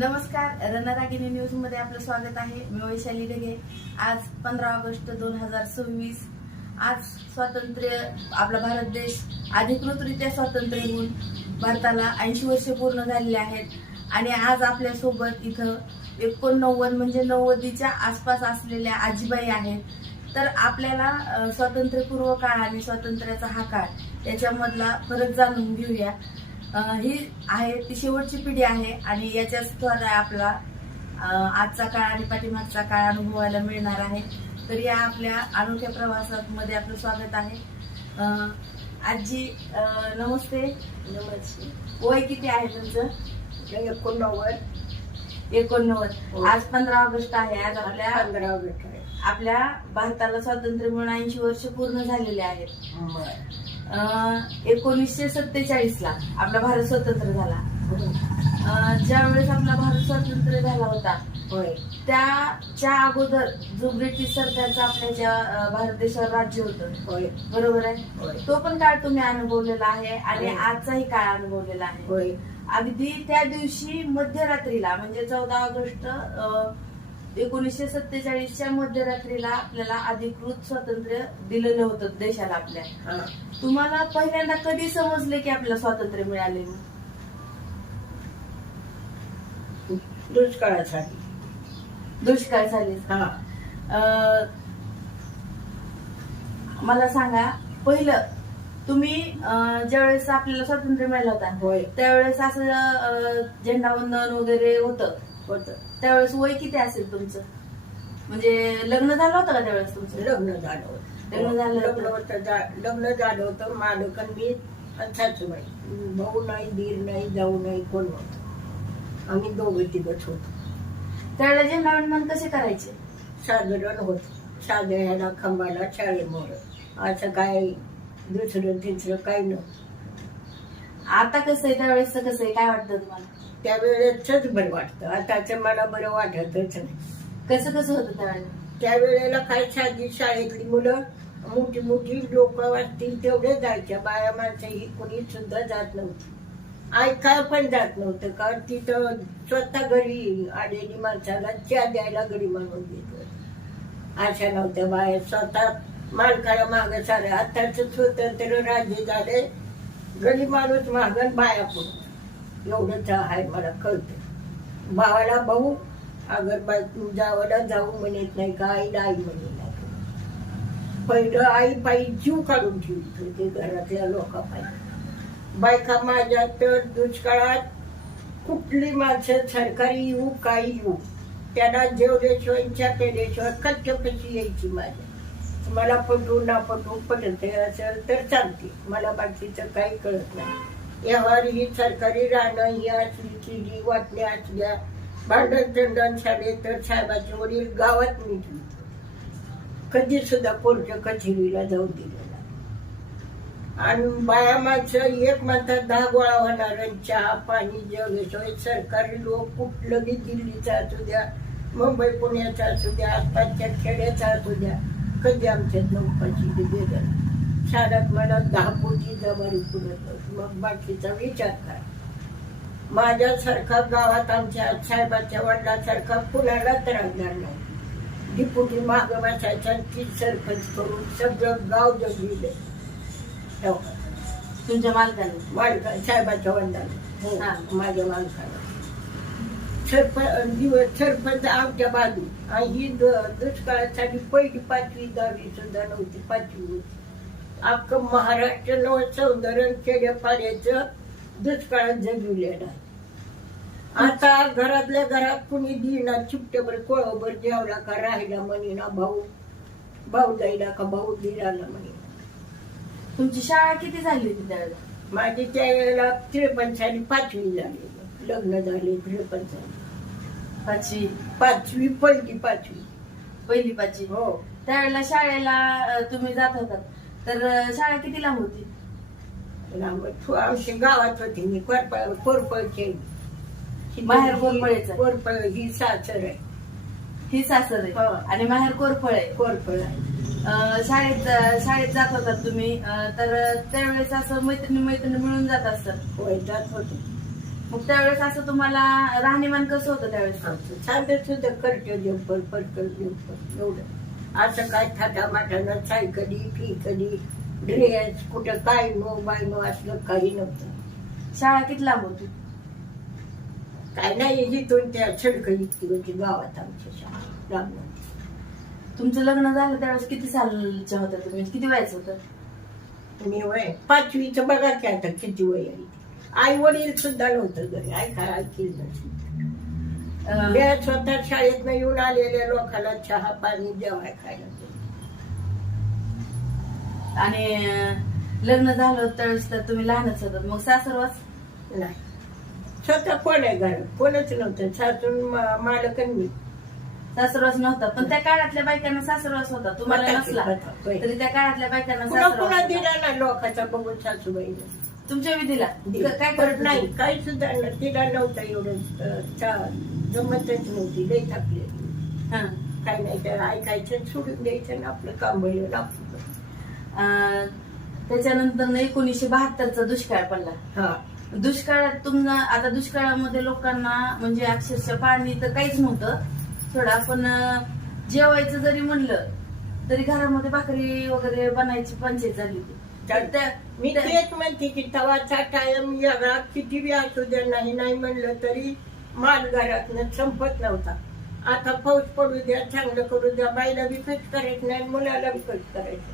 नमस्कार, रणरागिणी न्यूज मध्ये आपलं स्वागत आहे. मी वैशाली ढगे. आज 15 ऑगस्ट 2026. आज स्वातंत्र्य, आपला भारत देश अधिकृतरित्या स्वातंत्र्य होऊन भारताला 80 वर्षे पूर्ण झालेली आहेत. आणि आज आपल्या सोबत इथं 89 म्हणजे 90च्या आसपास असलेल्या आजीबाई आहेत. तर आपल्याला स्वातंत्र्यपूर्व काळ आणि स्वातंत्र्याचा हा काळ याच्यामधला फरक जाणून घेऊया. ही आहे ती शेवटची पिढी आहे आणि याच्याद्वारे आपला आजचा काळ आणि पाठीमागचा काळ अनुभवायला मिळणार आहे. तर या आपल्या अनोख्या प्रवासात मध्ये आपलं स्वागत आहे. आजी नमस्ते. नमस्ते. वय किती आहे तुमचं? 89. आज 15 ऑगस्ट आहे. आज आपल्या 15 ऑगस्ट आहे. आपल्या भारताला स्वातंत्र्य मिळून 80 वर्ष पूर्ण झालेले आहेत. 1947 ला आपला भारत स्वतंत्र झाला. ज्या वेळेस आपला भारत स्वतंत्र झाला होता त्याच्या अगोदर जो ब्रिटिश सरकारचं आपल्या ज्या भारत देशावर राज्य होतं, बरोबर आहे, तो पण काळ तुम्ही अनुभवलेला आहे आणि आजचाही काळ अनुभवलेला आहे. अगदी त्या दिवशी मध्यरात्रीला म्हणजे 14 ऑगस्ट 1947च्या मध्यरात्रीला आपल्याला अधिकृत स्वातंत्र्य दिलेलं होतं देशाला आपल्या. तुम्हाला पहिल्यांदा कधी समजले की आपल्याला स्वातंत्र्य मिळाले? दुष्काळ झाली. मला सांगा, पहिलं तुम्ही ज्यावेळेस आपल्याला स्वातंत्र्य मिळालं होता त्यावेळेस असं झेंडावंदन वगैरे होतं, त्यावेळेस वय किती असेल तुमचं? म्हणजे लग्न झालं होतं का त्यावेळेस तुमचं? लग्न झालं होतं. मालकन मी आणि सासूबाई, भाऊ नाही, दीर नाही, जाऊ नाही, कोण नव्हतं. आम्ही दोघं तिघच होतो. त्यावेळेला झेंडावंदन कसे करायचे? साधारण होत साध्या ह्याला खंबाला शाळेमोर, असं काय दुसरं तिसरं काही नव्हतं. आता कसं आहे, त्यावेळेस कसं आहे, काय वाटतं तुम्हाला? त्यावेळेच बरं वाटतं. आताचं मला बरं वाटतच नाही. कसं होतं त्यावेळेला? त्यावेळेला काय साधी शाळेतली मुलं, मोठी मोठी लोक वाटतील तेवढे जायच्या. बाया माणसं ही कोणी सुद्धा जात नव्हती. ऐकायला पण जात नव्हतं, कारण तिथं स्वतः घरी आलेली माणसाला चहा द्यायला घरी माणूस देतो. अशा नव्हत्या बाया, स्वतः मालकाला माग सारे. आताच स्वतंत्र राज्य झाले, घरी माणूस मागण बाया पुढे. एवढंच आहे मला कळतं. भावाला भाऊ, अगर जावाला जाऊ म्हणत नाही का, आईला आई म्हणत नाही. पहिलं आई पायी जीव काढून ठेवत होते घरातल्या लोकांपायी. बायका माझ्या तर दुष्काळात कुठली माणसं सरकारी येऊ काही येऊ, त्याला जेवल्याशिवाय च्या पेल्याशिवाय कच्चपशी यायची. माझ्या मला पटवून ना पटवून पटत असेल तर चालते, मला बाकीचं काही कळत नाही. व्यवहार ही सरकारी राहणं ही असली केली, वाटण्या असल्या, भांडण तंडण झाले तर साहेबाचे वडील गावात मिटली. कधी सुद्धा कोर्ट कचेरीला जाऊ दिलेला. आणि बाया माणसं एक म्हणतात 10 गोळा होणार, चहा पाणी जेवल्याशिवाय सरकारी लोक कुठलं बी दिल्लीचा असू द्या, मुंबई पुण्याचा असू द्या, आसपासच्या खेड्याचा असू द्या, कधी आमच्यात नौकाची गेलं. शाळेत मला 10 पोटी जमारी पुरत. मग बाकीचा विचार काय. माझ्यासारखा गावात आमच्या साहेबाच्या वडिलासारखा कुणाला त्रासदार नाही. डिपुटी माग बसायचा, ती सरपंच करून सगळं गाव जगविले. तुमच्या मालकाने? साहेबाच्या वडिलांना, माझ्या मालकाला. सरपंच आमच्या बाजू. आणि ही दुष्काळासाठी पहिली 5वी 10वी सुद्धा नव्हती, 5वी होती. अख्खं महाराष्ट्र सौंदर्य खेड्यापाड्याचं दुष्काळात जगविलेलं आहे. आता घरातल्या घरात कुणी दिना चिपट्यावर कोळभर जेवला का राहिला म्हणेना, भाऊ जायला का भाऊ दिराला म्हणेना. तुमची शाळा किती झाली होती त्यावेळेला? माझी त्यावेळेला 53 साली 5वी झाली. लग्न झाले 53 साली. 5वी पहिली 5वी. हो. त्यावेळेला शाळेला तुम्ही जात होतात, तर शाळा किती लांब होती? आमच्या गावात होती. मी कोरपळचे. माहेर कोरपळेचं? कोरपळ ही सासर आहे. ही सासर आहे आणि माहेर कोरपळ आहे. कोरपळ आहे. शाळेत जात होतात तुम्ही, तर त्यावेळेस असं मैत्रिणी मिळून जात असतात? होय, जात होते. मग त्यावेळेस असं तुम्हाला राहणीमान कसं होतं त्यावेळेस? साधं सुद्धा कर्ट जंपर परकर जंपर एवढं. असं काय थाटामाटानं सायकली फिकली ड्रेस कुठं काय नो बाय नो असलं काही नव्हतं. शाळा किती लांब होती? काय नाही इथून त्या सडकं इतकी होती गावात आमच्या शाळा लांब. तुमचं लग्न झालं त्यावेळेस किती सालच्या होत्या तुम्ही? किती वयाचं होतं? मी वय 5वीचं बघा की आता किती वय आहे. आई वडील सुद्धा नव्हतं घरी. आई काय ऐकली नसली. मी स्वतः शाळेत येऊन आलेल्या लोकांना चहा पाणी जेवाय खायला दिलं. आणि लग्न झालं त्यावेळेस तर तुम्ही लहानच होतात. मग सासरवास? नाही स्वतः कोण आहे घरात? कोणच नव्हतं. सासून मालकन मी. सासरवास नव्हता, पण त्या काळातल्या बायकांना सासरवास होता. तुम्हाला होता नसला की, होता, होय. तरी त्या काळातल्या बायकांना पुन्हा सासरवास पुन्हा होता. दिला ना लोकांचा बघून सासूबाईने. तुमच्या विधीला काय परत करत नाही काही सुद्धा तिला नव्हतं एवढं जमतच नव्हती. लई टाकली हा. काय नाही तर ऐकायचं सोडून द्यायचं ना आपलं काम बळीवर आपलं. त्याच्यानंतर 1972चा दुष्काळ पडला. हा दुष्काळात तुम्हाला आता दुष्काळामध्ये लोकांना म्हणजे अक्षरशः पाणी तर काहीच नव्हतं थोडा, पण जेवायचं जरी म्हणलं तरी घरामध्ये भाकरी वगैरे बनायची पंचायत झाली होती. मी तेच म्हणते की तवाचा टाइम वेगळा किती बी असू द्या. नाही नाही म्हणलं तरी माल घरातनं संपत नव्हता. आता पाऊस पडू द्या चांगलं करू द्या बाईला बी खर्च करायचं नाही मुलाला बी खर्च करायचं.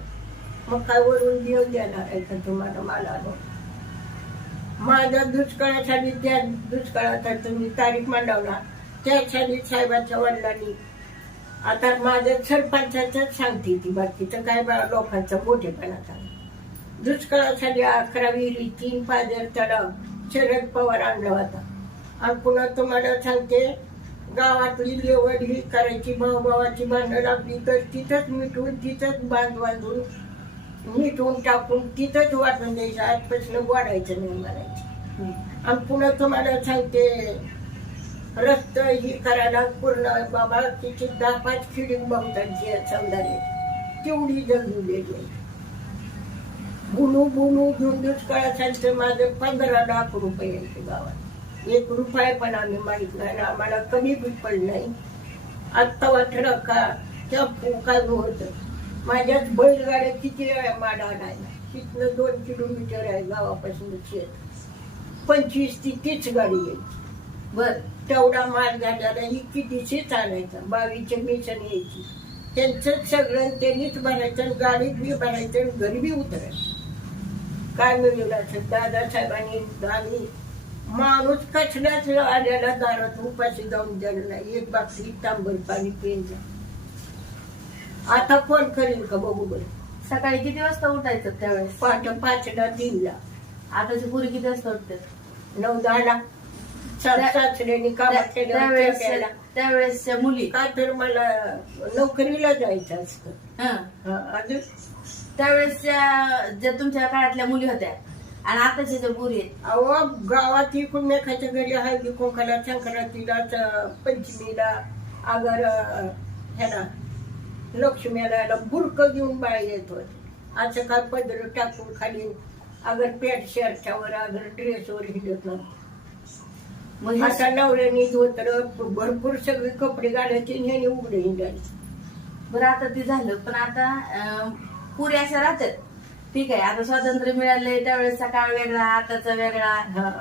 मग काय वरून देऊन देणार आहे का तुम्हाला मला? माझ्या दुष्काळासाठी त्या दुष्काळाचा तुम्ही तारीख मांडवला त्यासाठी साहेबाच्या वडिलांनी आता माझ्या सरपंचाच सांगते ती बाकीचं काय लोकांचा मोठेपणाचा. दुष्काळासाठी 11 विहिरी 3 पाजर तलाव शरद पवार आणला होता. आणि पुन्हा तुम्हाला सांगते गावातली लेवड ही करायची भाऊभावाची भांडण लागली तर तिथंच मिटवून तिथंच बांधून मिटवून टाकून तिथंच वाटून द्यायचं. आजपासून वाढायचं नाही म्हणायचं. आणि पुन्हा तुम्हाला सांगते रस्ता ही करायला पूर्ण बाबा तिची 10-5 खिडी बघताची समजाले तेवढी जगलेली. बुनू घेऊन दुष्काळासाठी माझं 15 लाख रुपये यायचे गावात. 1 रुपया पण आम्ही माहित नाही. आम्हाला कमी बी पडलं नाही. आत्ता वाटलं का त्या काय होतं. माझ्याच बैलगाड्या किती माडा नाही. तिथनं 2 किलोमीटर आहे गावापासून शेत. 25 ते 30 गाडी यायची. बर तेवढा माल गाड्याला ही कितीशी चालायचा. 22 मिशन यायची. त्यांचं सगळं त्यांनीच भरायचं. गाडीत बी भरायचं घरी बी उतरायचं. काय मिळेल असं दादासाहेबांनी आम्ही माणूस कसलाच आल्याला दारात उपाशी जाऊन दिलं नाही. 1 बाटली तांबर पाणी प्यायचं. आता कोण करेल का बघू बरं. सकाळी किती वाजता उठायचं त्यावेळेस? पहाटे 5ला 3ला. आताची पुरी किती वाजता उठतात? 9-10ला. सासऱ्यांनी कामात केलं त्यावेळेसच्या मुली का तर मला नोकरीला जायचं असतं. हा. अजून त्यावेळेसच्या ज्या तुमच्या काळातल्या मुली होत्या आणि आताच्या ज्या पुरी आहेत. अहो गावात इकडून मेखाच्या घरी हळदी कुंकाला संक्रांतीला पंचमीला अगर ह्याला लक्ष्मीला बुरक घेऊन बाळ येत होते. असं काय पदर टाकून खाली अगर पॅट शर्टच्यावर अगर ड्रेसवर हिंडत नव्हतं. मग आता नवऱ्याने धोतर भरपूर सगळे कपडे घालायचे ह्याने उघडे हिंडायचे. बरं आता ते झालं, पण आता पुरी अशा राहतात. ठीक आहे, आता स्वातंत्र्य मिळाले त्यावेळेसचा काळ वेगळा आताचा वेगळा.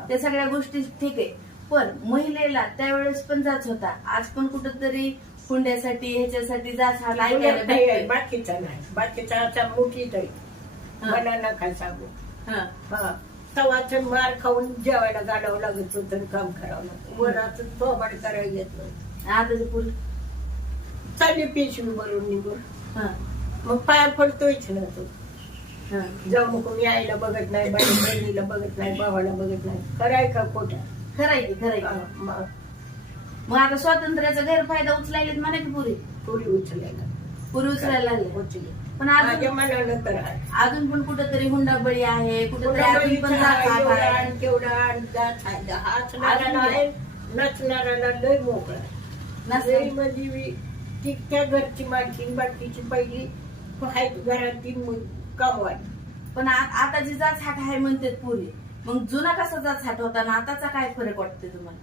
त्या सगळ्या गोष्टी ठीक आहे, पण महिलेला त्यावेळेस पण जाच होता. आज पण कुठंतरी हुंड्यासाठी ह्याच्यासाठी जाच हा ऐकायला भेटतोय. बाकीचा नाही. बाकीचा असा मोठीच आहे. मला नका सांगू. हा तवाचं मार खाऊन जेवायला गाडावं लागत होतं. काम करावं लागतं. वराचं थोबाड करायला येत नव्हतं. आताची पुरी चालली पिशवी भरून निघून. हा मग पाया पडतोयच ना तो. हा जाऊ नको मी आईला बघत नाही बहिणीला बघत नाही भावाला बघत नाही. कराय का खोटा? खराय की. मग आता स्वातंत्र्याचा गैरफायदा उचलायलेत म्हणा की पुरी उचलायला पुरी उचलायला लागले. उचली पण माझ्या मनानं करा. अजून पण कुठंतरी हुंडाबळी आहे. कुठंतरी अजून पण जात आहे. नचणाऱ्याला लय मोकळा. नसेल म्हणजे त्या घरची माणशी बाकीची पहिली घरातील कामवाली. पण आताची जाच हाट आहे म्हणतात पुरी. मग जुना कसा जात होता ना आताचा काय फरक वाटते तुम्हाला?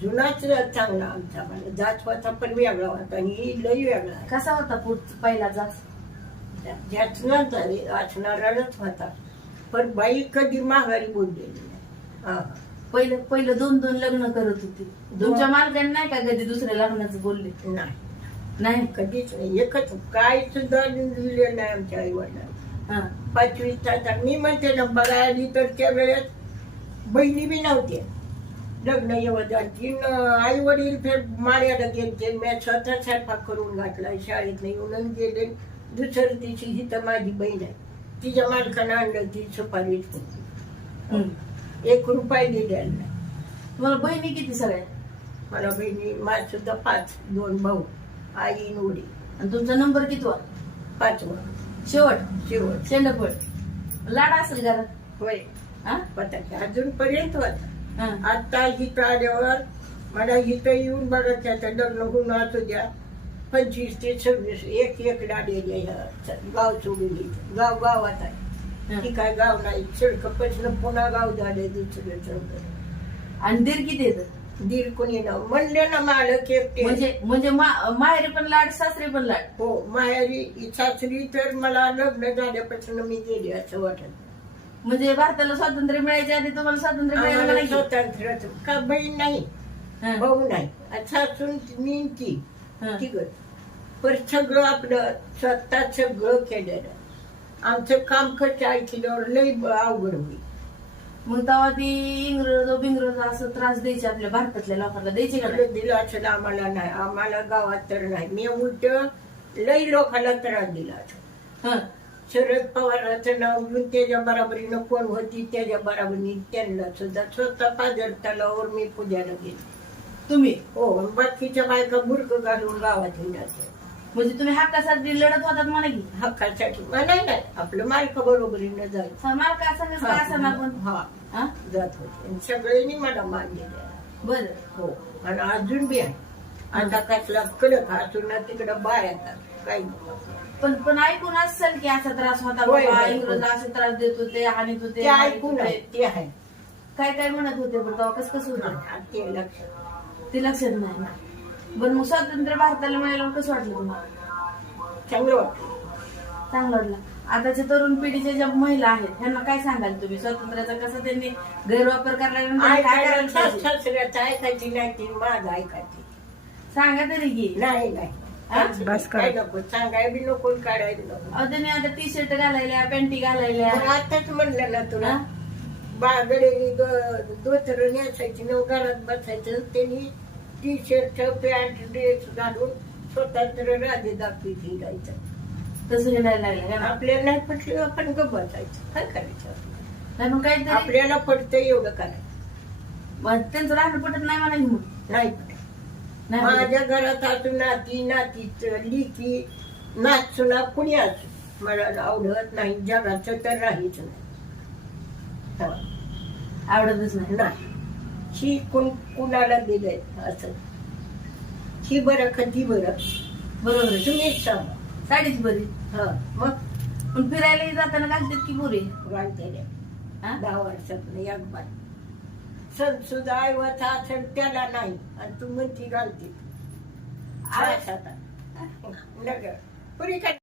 जुनाच चांगला आमचा मला जात होता पण वेगळा होता आणि ही लई वेगळा आहे. कसा होता पहिला जात? ज्याच वाचणाराच होता पण बाई कधी माघारी बोललेली नाही. हा. पहिलं 2 लग्न करत होती. तुमच्या मालकाने नाही का कधी दुसऱ्या लग्नाचं बोलले? नाही कधीच नाही. एकच काय सुद्धा दिलेलं नाही आमच्या आई वडिलांना. हा. 5वीत मी म्हणते ना बघा आली तर त्या वेळेस बहिणी बी नव्हत्या. लग्न येवत झाली आई वडील फेर मार्याला गेले. मी स्वतः स्वयंपाक करून घातला शाळेत येऊन गेले. दुसऱ्या दिवशी ही तर माझी बहीण आहे तिच्या मालकानं आणलं ती सुपारीच होती. 1 रुपया दिलेला नाही. तुम्हाला बहिणी किती सगळ्या? मला बहिणी माझ सुद्धा 5, 2 भाऊ आई नोडी. आणि तुमचा नंबर किती? 5वा शेवट शेंडफळ. लाड असेल घरात? होय. हा? पताके अजूनपर्यंत होता. हा. आता इथं आल्यावर मला इथं येऊन बघा त्याचं लग्न होऊन असू द्या 25 ते 26 एक लाडे गाव सोडून इथं. गावात आहे ती काय गाव नाही. सडकपासून पुन्हा गाव झाले दुसरं चौक. आणि दीर किती येत? दीर कोणी ना म्हणले ना मालक एकटे. म्हणजे माहेरी पण लाड सासरी पण लाड? हो माहेरी सासरी तर मला लग्न झाल्यापासून मी गेले असं वाटत. म्हणजे भारताला स्वातंत्र्य मिळायच्या आधी तुम्हाला स्वातंत्र्य मिळालं नाही? स्वतंत्र का बहीण नाही भाऊ नाही सासून मी ती पण सगळं आपलं स्वतः सगळं केलेलं. आमचं काम कसं ऐकल्यावर लई अवघड होईल. मग तेव्हा ती इंग्रज असं त्रास द्यायचे आपल्या भारतातल्या लोकांना द्यायचे का? दिलं असेल आम्हाला नाही. आम्हाला गावात तर नाही. मी उलट लई लोकांना त्रास दिला असं. शरद पवाराचं नाव घेऊन त्याच्या बराबरीनं कोण होती त्याच्या बराबरीने त्यांना सुद्धा स्वतः पाजर तलावावर मी पूजाला गेले. तुम्ही? हो. बाकीच्या बायका बुरक घालून गावात येण्याचं. म्हणजे तुम्ही हक्कासाठी लढत होतात म्हणा की? हक्कासाठी नाही आपलं मालका बरोबरीनं जायचं. मालका असं ना पण हा जात होते. सगळ्यांनी मला मान दिले. बर. हो. आणि अजून बी आहे. आता कसला कडक असून तिकडं बाया काही पण ऐकून असेल की असा त्रास होता बाबा, इंग्रज असे त्रास देत होते हानीत होते. ते ऐकून आहे ते आहे. काय म्हणत होते पण तेव्हा कसं होतं ते लक्षात नाही. पण मग स्वातंत्र्य भारताला मिळाल्यावर कसं वाटलं तुम्हाला? चांगलं वाटलं. चांगलं वाटलं. आताच्या तरुण पिढीच्या ज्या महिला आहेत त्यांना काय सांगाल तुम्ही? स्वातंत्र्याचा कसा त्यांनी गैरवापर सासऱ्याचं ऐकायची नाही ती माझं ऐकायची. सांगा तरी की. नाही काय नको सांगाय बी नको काढायला नको. त्यांनी आता टी शर्ट घालायल्या पॅन्टी घालायल्या. आताच म्हणलं ना तुला बागडे धोतर नेसायची न घरात बसायचं. त्यांनी टी शर्ट पॅन्ट ड्रेस घालून स्वतंत्र राजे दाखवी जायचं. तसं हिंडायला लागलं. आपल्याला नाही पटलं आपण गप बसायचं. काय करायचं? नाही मग काहीतरी आपल्याला पटतं एवढं करायचं. त्यांचं राहणं पटत नाही म्हणा. मग नाही पटत. माझ्या घरात असून नातीच लिकी नाचुना कुणी असू मला आवडत नाही. जगाचं तर राहीच नाही. आवडतच नाही. ही कुणाला दिलंय असं. ही बरं का ती बरं? बरोबर आहे. तुम्हीच सांगा. साडीच बरी. हा मग पण फिरायलाही जाताना घालतात की पुरे? घालते 10 वर्षात एक बार. सण सुद्धा आईवत असेल त्याला नाही आणि तू म्हणती घालते. आता पुरी काय